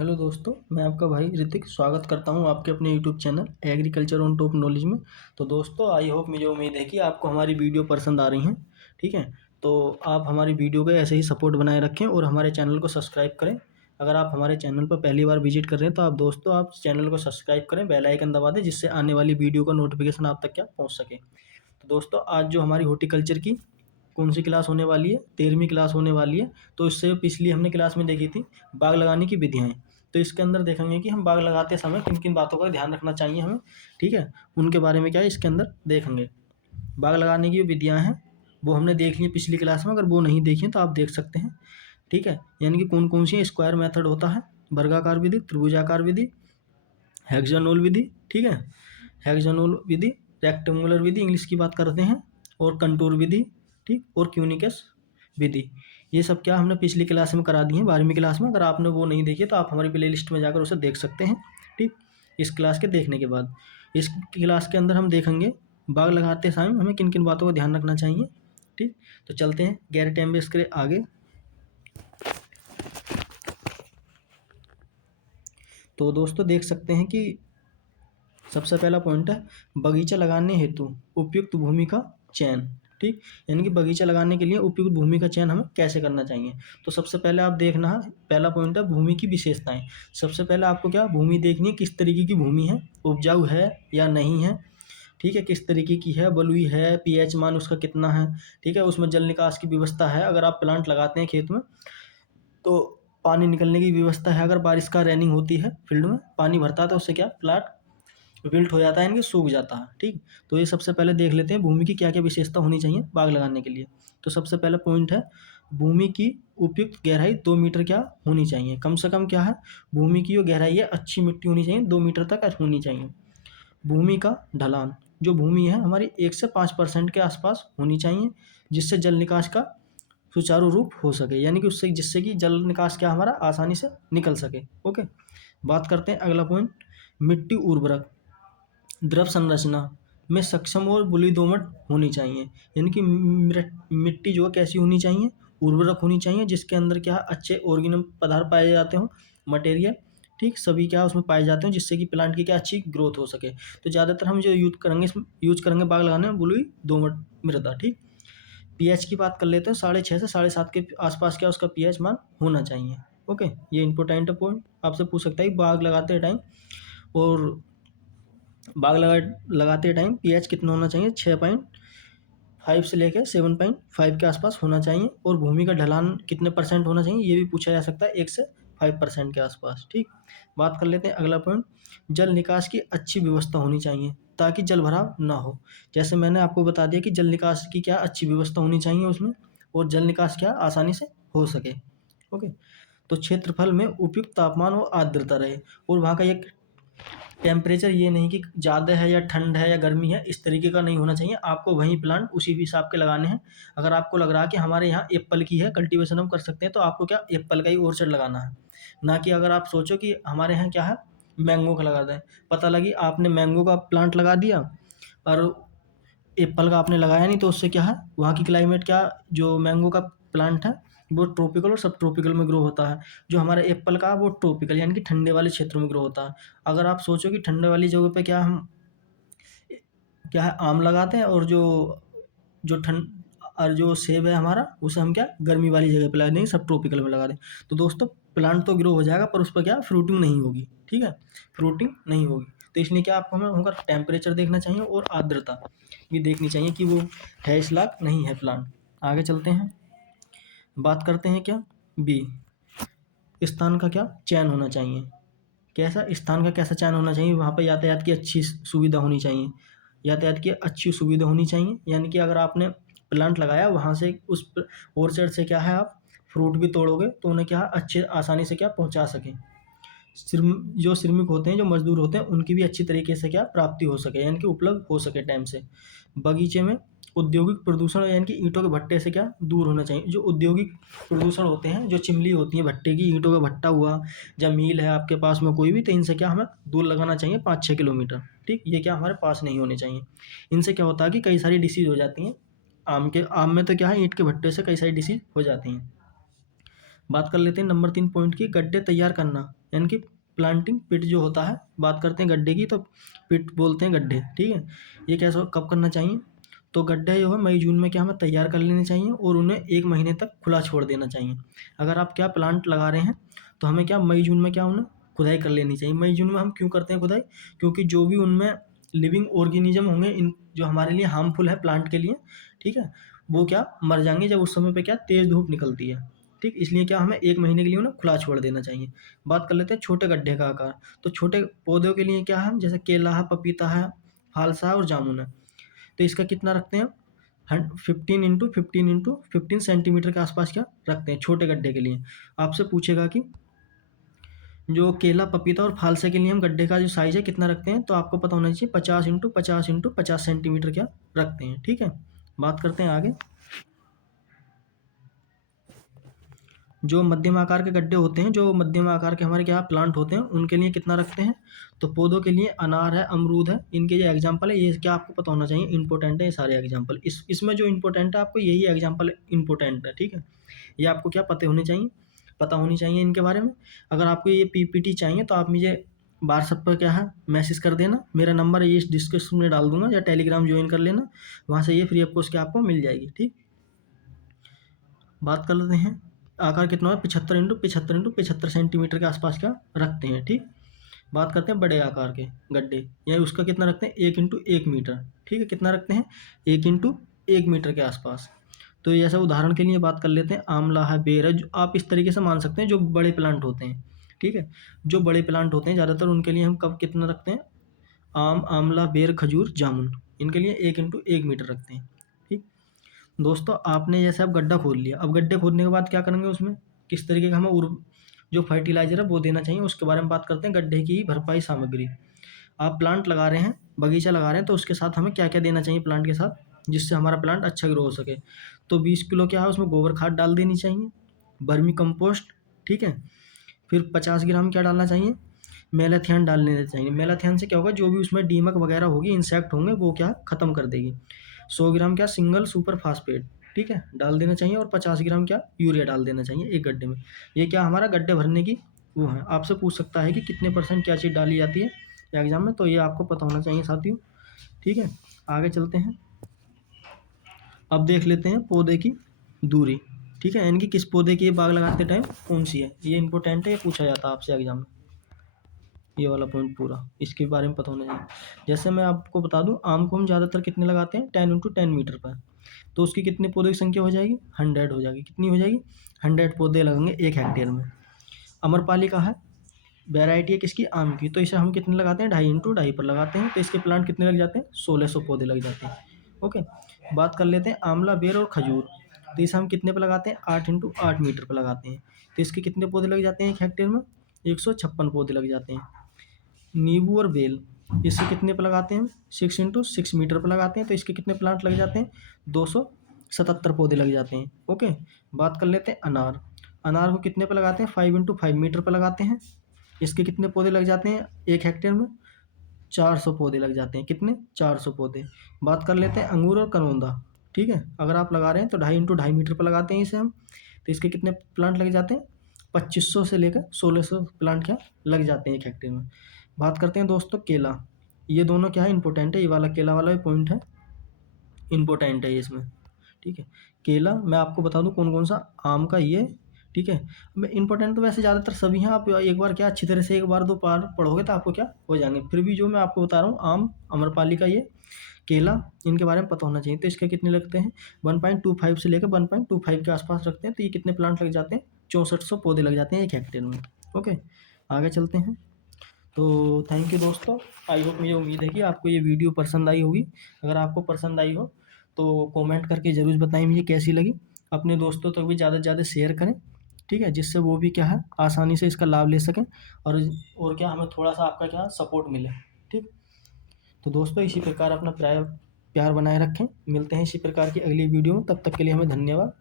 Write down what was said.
Hello दोस्तों, मैं आपका भाई ऋतिक स्वागत करता हूं आपके अपने YouTube channel agriculture on top knowledge में। तो दोस्तों, आई होप मुझे उम्मीद है कि आपको हमारी वीडियो पसंद आ रही हैं। ठीक है, तो आप हमारी वीडियो को ऐसे ही सपोर्ट बनाए रखें और हमारे चैनल को सब्सक्राइब करें। अगर आप हमारे चैनल पर पहली बार विजिट कर रहे हैं तो आप चैनल को सब्सक्राइब करें, बेल आइकन दबा दें, जिससे आने वाली वीडियो का नोटिफिकेशन आप तक क्या पहुँच सके। तो दोस्तों, आज जो हमारी हॉर्टिकल्चर की कौन सी क्लास होने वाली है, 13वीं क्लास होने वाली है। तो इससे पिछली हमने क्लास में देखी थी बाग लगाने की विधियाँ। तो इसके अंदर देखेंगे कि हम बाग लगाते समय किन किन बातों का ध्यान रखना चाहिए हमें। ठीक है, उनके बारे में क्या है इसके अंदर देखेंगे। बाग लगाने की जो विधियाँ हैं वो हमने देख ली पिछली क्लास में, अगर वो नहीं देखी तो आप देख सकते हैं। ठीक है, यानी कि कौन कौन सी स्क्वायर मेथड होता है, वर्गाकार विधि, त्रिभुजाकार विधि, हेक्सागोनल विधि। ठीक है, हेक्सागोनल विधि, रेक्टेंगुलर विधि इंग्लिश की बात करते हैं, और कंटूर विधि, ठीक, और क्यूनिकस विधि। ये सब क्या हमने पिछली क्लास में करा दी है, 12वीं क्लास में। अगर आपने वो नहीं देखी तो आप हमारी प्ले लिस्ट में जाकर उसे देख सकते हैं। ठीक, इस क्लास के देखने के बाद इस क्लास के अंदर हम देखेंगे बाग लगाते समय हमें किन किन बातों का ध्यान रखना चाहिए। ठीक, तो चलते हैं गैर टाइम वेस्ट करे आगे। तो दोस्तों, देख सकते हैं कि सबसे पहला पॉइंट है बगीचा लगाने हेतु उपयुक्त भूमि का चयन। ठीक, यानी कि बगीचा लगाने के लिए उपयुक्त भूमि का चयन हमें कैसे करना चाहिए। तो सबसे पहले आप देखना है, पहला पॉइंट है भूमि की विशेषताएं। सबसे पहले आपको क्या भूमि देखनी है, किस तरीके की भूमि है, उपजाऊ है या नहीं है। ठीक है, किस तरीके की है, बलुई है, पीएच मान उसका कितना है। ठीक है, उसमें जल निकास की व्यवस्था है, अगर आप प्लांट लगाते हैं खेत में तो पानी निकलने की व्यवस्था है। अगर बारिश का रेनिंग होती है, फील्ड में पानी भरता है तो उससे क्या प्लांट विल्ट हो जाता है, यानी कि सूख जाता है। ठीक, तो ये सबसे पहले देख लेते हैं भूमि की क्या क्या विशेषता होनी चाहिए बाग लगाने के लिए। तो सबसे पहला पॉइंट है भूमि की उपयुक्त गहराई 2 मीटर क्या होनी चाहिए, कम से कम क्या है भूमि की जो गहराई है अच्छी मिट्टी होनी चाहिए, 2 मीटर तक होनी चाहिए। भूमि का ढलान, जो भूमि है हमारी 1 से 5% के आसपास होनी चाहिए, जिससे जल निकास का सुचारू रूप हो सके, यानी कि उससे जिससे कि जल निकास क्या हमारा आसानी से निकल सके। ओके, बात करते हैं अगला पॉइंट, मिट्टी उर्वरक द्रव संरचना में सक्षम और बलुई दोमट होनी चाहिए। यानी कि मिट्टी जो है कैसी होनी चाहिए, उर्वरक होनी चाहिए, जिसके अंदर क्या है अच्छे ऑर्गेनिक पदार्थ पाए जाते हो, मटेरियल। ठीक, सभी क्या उसमें पाए जाते हैं, जिससे कि प्लांट की क्या अच्छी ग्रोथ हो सके। तो ज़्यादातर हम जो यूज करेंगे बाग लगाने में बलुई दोमट मृदा। ठीक, पीएच की बात कर लेते हैं, 6.5 से 7.5 के आसपास क्या उसका पीएच मान होना चाहिए। ओके, ये इंपॉर्टेंट पॉइंट आपसे पूछ सकता है बाग लगाते टाइम। और लगाते टाइम पीएच कितना होना चाहिए, 6.5 से लेकर 7.5 के आसपास होना चाहिए। और भूमि का ढलान कितने परसेंट होना चाहिए ये भी पूछा जा सकता है, 1 से 5% के आसपास। ठीक, बात कर लेते हैं अगला पॉइंट, जल निकास की अच्छी व्यवस्था होनी चाहिए ताकि जल भराव ना हो। जैसे मैंने आपको बता दिया कि जल निकास की क्या अच्छी व्यवस्था होनी चाहिए उसमें, और जल निकास क्या आसानी से हो सके। ओके, तो क्षेत्रफल में उपयुक्त तापमान और आर्द्रता रहे, और वहाँ का एक टेम्परेचर ये नहीं कि ज़्यादा है या ठंड है या गर्मी है, इस तरीके का नहीं होना चाहिए। आपको वहीं प्लांट उसी हिसाब के लगाने हैं। अगर आपको लग रहा है कि हमारे यहाँ एप्पल की है, कल्टीवेशन हम कर सकते हैं, तो आपको क्या एप्पल का ही ऑर्चर्ड लगाना है। ना कि अगर आप सोचो कि हमारे यहाँ क्या है मैंगो का लगा दें, पता लगी आपने मैंगो का प्लांट लगा दिया और एप्पल का आपने लगाया नहीं, तो उससे क्या है वहाँ की क्लाइमेट क्या, जो मैंगो का प्लांट है वो ट्रॉपिकल और सब ट्रॉपिकल में ग्रो होता है। जो हमारा एप्पल का वो ट्रॉपिकल यानी कि ठंडे वाले क्षेत्रों में ग्रो होता है। अगर आप सोचो कि ठंडे वाली जगह पे क्या है आम लगाते हैं, और जो जो ठंड और जो सेब है हमारा उसे हम क्या गर्मी वाली जगह पे लगा देंगे, सब ट्रॉपिकल में लगा दें। तो दोस्तों, प्लांट तो ग्रो हो जाएगा पर उस पर क्या फ्रूटिंग नहीं होगी। ठीक है, फ्रूटिंग नहीं होगी। तो इसलिए क्या आपको हमें उनका टेम्परेचर देखना चाहिए और आर्द्रता ये देखनी चाहिए कि वो है इस लायक नहीं है प्लांट। आगे चलते हैं, बात करते हैं क्या बी, स्थान का क्या चयन होना चाहिए। कैसा स्थान का कैसा चयन होना चाहिए, वहाँ पर यातायात की अच्छी सुविधा होनी चाहिए। यातायात की अच्छी सुविधा होनी चाहिए, यानी कि अगर आपने प्लांट लगाया वहाँ से उस ऑर्चर्ड से क्या है आप फ्रूट भी तोड़ोगे तो उन्हें क्या अच्छे आसानी से क्या पहुँचा सकें। जो श्रमिक होते हैं, जो मजदूर होते हैं, उनकी भी अच्छी तरीके से क्या प्राप्ति हो सके, यानी कि उपलब्ध हो सके टाइम से। बगीचे में औद्योगिक प्रदूषण यानी कि ईंटों के भट्टे से क्या दूर होना चाहिए। जो औद्योगिक प्रदूषण होते हैं, जो चिमनी होती है भट्टे की, ईंटों का भट्टा हुआ, या मील है आपके पास में कोई भी, तो इनसे क्या हमें दूर लगाना चाहिए 5-6 किलोमीटर। ठीक, ये क्या हमारे पास नहीं होने चाहिए। इनसे क्या होता है कि कई सारी डिसीज हो जाती हैं। आम में तो क्या है ईंट के भट्टे से कई सारी डिसीज हो जाती हैं। बात कर लेते हैं नंबर 3 पॉइंट की, गड्ढे तैयार करना, यानी कि प्लांटिंग पिट जो होता है, बात करते हैं गड्ढे की तो पिट बोलते हैं गड्ढे, ठीक है। ये कैसे कब करना चाहिए, तो गड्ढे जो है मई जून में क्या हमें तैयार कर लेने चाहिए और उन्हें 1 महीने तक खुला छोड़ देना चाहिए। अगर आप क्या प्लांट लगा रहे हैं तो हमें क्या मई जून में क्या उन्हें खुदाई कर लेनी चाहिए। मई जून में हम क्यों करते हैं खुदाई, क्योंकि जो भी उनमें लिविंग ऑर्गेनिज्म होंगे इन जो हमारे लिए हार्मफुल है प्लांट के लिए, ठीक है, वो क्या मर जाएंगे जब उस समय पे क्या तेज़ धूप निकलती है, ठीक। इसलिए क्या हमें 1 महीने के लिए उन्हें खुला छोड़ देना चाहिए। बात कर लेते हैं छोटे गड्ढे का आकार, तो छोटे पौधों के लिए क्या है, जैसे केला है, पपीता है, फालसा है और जामुन है, तो इसका कितना रखते हैं, 15 सेंटीमीटर के आसपास क्या रखते हैं छोटे गड्ढे के लिए। आपसे पूछेगा कि जो केला, पपीता और फालसे के लिए हम गड्ढे का जो साइज है कितना रखते हैं, तो आपको पता होना चाहिए 50 सेंटीमीटर क्या रखते हैं, ठीक है। बात करते हैं आगे, जो मध्यम आकार के गड्ढे होते हैं, जो मध्यम आकार के हमारे क्या प्लांट होते हैं, उनके लिए कितना रखते हैं, तो पौधों के लिए अनार है, अमरूद है, इनके जो एग्जाम्पल है ये क्या आपको पता होना चाहिए, इंपॉर्टेंट है ये सारे एग्जाम्पल। इसमें जो इंपॉर्टेंट है आपको यही एग्जाम्पल इंपॉर्टेंट है, ठीक है। ये आपको क्या पता होनी चाहिए इनके बारे में। अगर आपको ये पीपीटी चाहिए तो आप मुझे व्हाट्सएप पर क्या है मैसेज कर देना, मेरा नंबर ये इस डिस्क्रिप्शन में डाल दूंगा, या टेलीग्राम ज्वाइन कर लेना, वहाँ से ये फ्री ऑफ कॉस्ट क्या आपको मिल जाएगी, ठीक। बात कर लेते हैं आकार कितना है, 75 सेंटीमीटर के आसपास क्या रखते हैं, ठीक। बात करते हैं बड़े आकार के गड्ढे, यानी उसका कितना रखते हैं, 1 × 1 मीटर, ठीक है। कितना रखते हैं, 1 × 1 मीटर के आसपास। तो ये ऐसा उदाहरण के लिए बात कर लेते हैं, आंवला है, बेर है, जो आप इस तरीके से मान सकते हैं जो बड़े प्लांट होते हैं, ठीक है। जो बड़े प्लांट होते हैं ज़्यादातर उनके लिए हम कब कितना रखते हैं, आम, आंवला, बेर, खजूर, जामुन, इनके लिए 1 × 1 मीटर रखते हैं, ठीक। दोस्तों आपने जैसे अब गड्ढा खोद लिया, अब गड्ढे खोदने के बाद क्या करेंगे, उसमें किस तरीके का हमें जो फर्टिलाइजर है वो देना चाहिए, उसके बारे में बात करते हैं। गड्ढे की भरपाई सामग्री, आप प्लांट लगा रहे हैं, बगीचा लगा रहे हैं, तो उसके साथ हमें क्या क्या देना चाहिए प्लांट के साथ, जिससे हमारा प्लांट अच्छा ग्रो हो सके। तो 20 किलो क्या है उसमें गोबर खाद डाल देनी चाहिए, वर्मी कंपोस्ट, ठीक है। फिर 50 ग्राम क्या डालना चाहिए, मेलाथियन डाल लेना चाहिए। मेलाथियन से क्या होगा, जो भी उसमें दीमक वगैरह होगी, इंसेक्ट होंगे, वो क्या खत्म कर देगी। 100 ग्राम क्या सिंगल सुपर फास्फेट, ठीक है, डाल देना चाहिए, और 50 ग्राम क्या यूरिया डाल देना चाहिए एक गड्ढे में। ये क्या हमारा गड्ढे भरने की वो है। आपसे पूछ सकता है कि कितने % क्या चीज़ डाली जाती है एग्जाम में, तो ये आपको पता होना चाहिए साथियों, ठीक है। आगे चलते हैं, अब देख लेते हैं पौधे की दूरी, ठीक है, यानी कि किस पौधे की बाग लगाते टाइम कौन सी है, ये इंपॉर्टेंट है, ये पूछा जाता है आपसे एग्जाम में, ये वाला पॉइंट पूरा इसके बारे में पता होना चाहिए। जैसे मैं आपको बता दूं, आम को हम ज़्यादातर कितने लगाते हैं, 10 × 10 मीटर पर, तो उसकी कितने पौधे की संख्या हो जाएगी, 100 हो जाएगी। कितनी हो जाएगी, 100 पौधे लगेंगे 1 हेक्टेयर में। अमरपाली का है, वैरायटी है किसकी, आम की, तो इसे हम कितने लगाते हैं, 2.5 × 2.5 पर लगाते हैं, तो इसके प्लांट कितने लग जाते हैं, 1600 पौधे लग जाते हैं, ओके। बात कर लेते हैं आंवला, बेर और खजूर, तो इसे हम कितने पर लगाते हैं, 8 × 8 मीटर पर लगाते हैं, तो इसके कितने पौधे लग जाते हैं 1 हेक्टेयर में, 156 पौधे लग जाते हैं। नींबू और बेल, इससे कितने पर लगाते हैं, 6 × 6 मीटर पर लगाते हैं, तो इसके कितने प्लांट लग जाते हैं, 277 पौधे लग जाते हैं, ओके। बात कर लेते हैं अनार, अनार को कितने पर लगाते हैं, 5 × 5 मीटर पर लगाते हैं, इसके कितने पौधे लग जाते हैं 1 हेक्टेयर में, 400 पौधे लग जाते हैं, कितने, 400 पौधे। बात कर लेते हैं अंगूर और करौंदा, ठीक है, अगर आप लगा रहे हैं तो 2.5 × 2.5 मीटर पर लगाते हैं इसे हम, तो इसके कितने प्लांट लग जाते हैं, 2500 से लेकर 1600 प्लांट क्या लग जाते हैं 1 हेक्टेयर में। बात करते हैं दोस्तों केला, ये दोनों क्या है इंपॉर्टेंट है, ये वाला केला वाला पॉइंट है, इंपॉर्टेंट है ये इसमें, ठीक है। केला मैं आपको बता दूं कौन कौन सा, आम का ये, ठीक है। मैं इंपॉर्टेंट तो वैसे ज़्यादातर सभी हैं, आप एक बार क्या अच्छी तरह से 1 बार 2 बार पढ़ोगे तो आपको क्या हो जाएंगे, फिर भी जो मैं आपको बता रहा हूँ आम, अम्रपाली का ये, केला, इनके बारे में पता होना चाहिए। तो इसके कितने लगते हैं, 1.25 से लेकर 1.25 के आसपास रखते हैं, तो ये कितने प्लांट लग जाते हैं, 6400 पौधे लग जाते हैं 1 हेक्टेयर में, ओके। आगे चलते हैं, तो थैंक यू दोस्तों, आई होप, मुझे उम्मीद है कि आपको ये वीडियो पसंद आई होगी। अगर आपको पसंद आई हो तो कमेंट करके ज़रूर बताएं मुझे कैसी लगी, अपने दोस्तों तक भी ज़्यादा से ज़्यादा शेयर करें, ठीक है, जिससे वो भी क्या है आसानी से इसका लाभ ले सकें, और क्या हमें थोड़ा सा आपका क्या सपोर्ट मिले, ठीक। तो दोस्तों इसी प्रकार अपना प्यार बनाए रखें, मिलते हैं इसी प्रकार की अगली वीडियो में, तब तक के लिए हमें धन्यवाद।